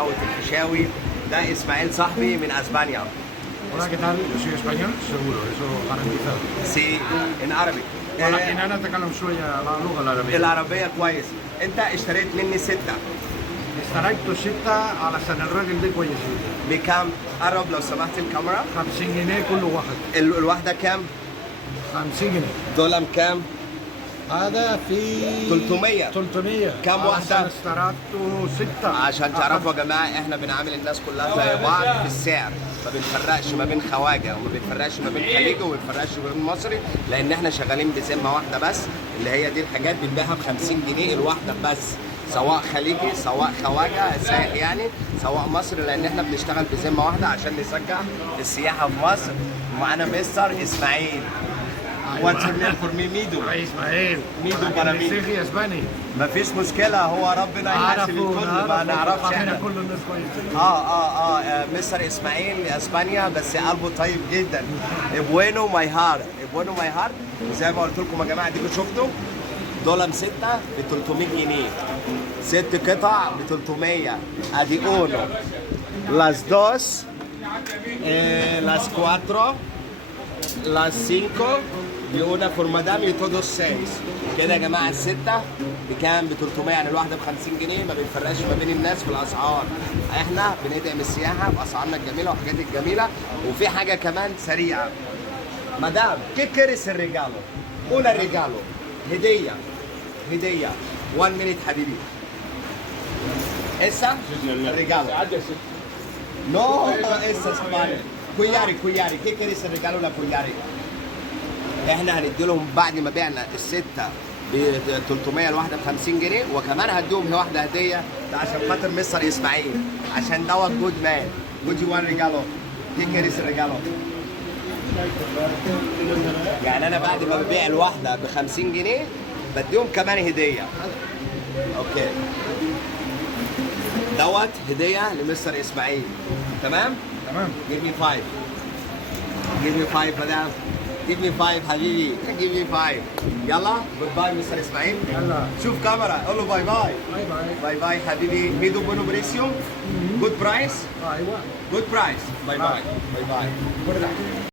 حلاوه الفيشاوي. ده اسماعيل صاحبي من اسبانيا. Hola, ¿qué tal? Yo soy español, seguro, eso garantizado. سي ان عربي. ولكن أنا أتكلم شوية اللغة العربية. العربيه كويس. انت اشتريت مني 6 اشتريت 6 علشان الراجل ده كويس جدا. بكام؟ قرب لو سمحت الكاميرا. 50 جنيه كل واحد. الواحده كام؟ 50 جنيه. دول كام؟ هذا في 300 كم واحدة؟ عشان اشتريته 6 عشان تعرفوا يا جماعة احنا بنعامل الناس كلها زي بعض في السعر، ما بنفرقش ما بين خواجة وما بنفرقش ما بين خليجي وما بنفرقش ما بين مصري، لأن احنا شغالين بذمة واحدة بس، اللي هي دي الحاجات بنبيعها ب 50 جنيه الواحدة بس، سواء خليجي سواء خواجة سائح يعني سواء مصري، لأن احنا بنشتغل بذمة واحدة عشان نشجع السياحة في مصر. ومعانا مستر إسماعيل. What's your name for me? ميدو. اسماعيل. ميدو para mí. شيخي اسباني. مفيش مشكلة، هو ربنا يحاسب الكل، ما نعرفش احنا. كل الناس كويسين. مستر اسماعيل اسبانيا، بس قلبه طيب جدا. ابوينو ماي هارت، ابوينو ماي هارت. زي ما قلت لكم يا جماعة، ديكوا شفتوا دول 6 ب 300 جنيه، 6 قطع ب 300. ادي اونو las dos las cuatro las 5 y una por madame y todos 6 كده يا جماعه. السته بكام؟ ب 300، يعني الواحده ب 50 جنيه. ما بنفرقش ما بين الناس في الاسعار، احنا بندعم السياحه باسعارنا الجميله وحاجات الجميله. وفي حاجه كمان سريعه، مدام كي كيريس الريجالو؟ اونا ريجالو، هديه هديه. 1 مينيت حبيبي. esa regalo. No, esa España. كوياري كي كيريس الريجالو لا كوياري. احنا هندي لهم بعد ما بعنا الستة ب 300 الواحدة ب 50 جنيه، وكمان هديهم واحدة هدية ده عشان خاطر مستر اسماعيل، عشان دوت جود مان. جود وان ريجالو كي كيريس الريجالو. يعني انا بعد ما ببيع الواحدة ب 50 جنيه بديهم كمان هدية. اوكي دوت هدية لمستر اسماعيل. تمام؟ Give me 5. Give me 5 مدام. Give me 5 حبيبي. Give me 5. يلا جود باي مستر اسماعيل. يلا شوف كاميرا قول له باي باي. باي باي حبيبي. ميدو بونو بريسيو. جود برايس. ايوه جود برايس. باي باي. باي باي.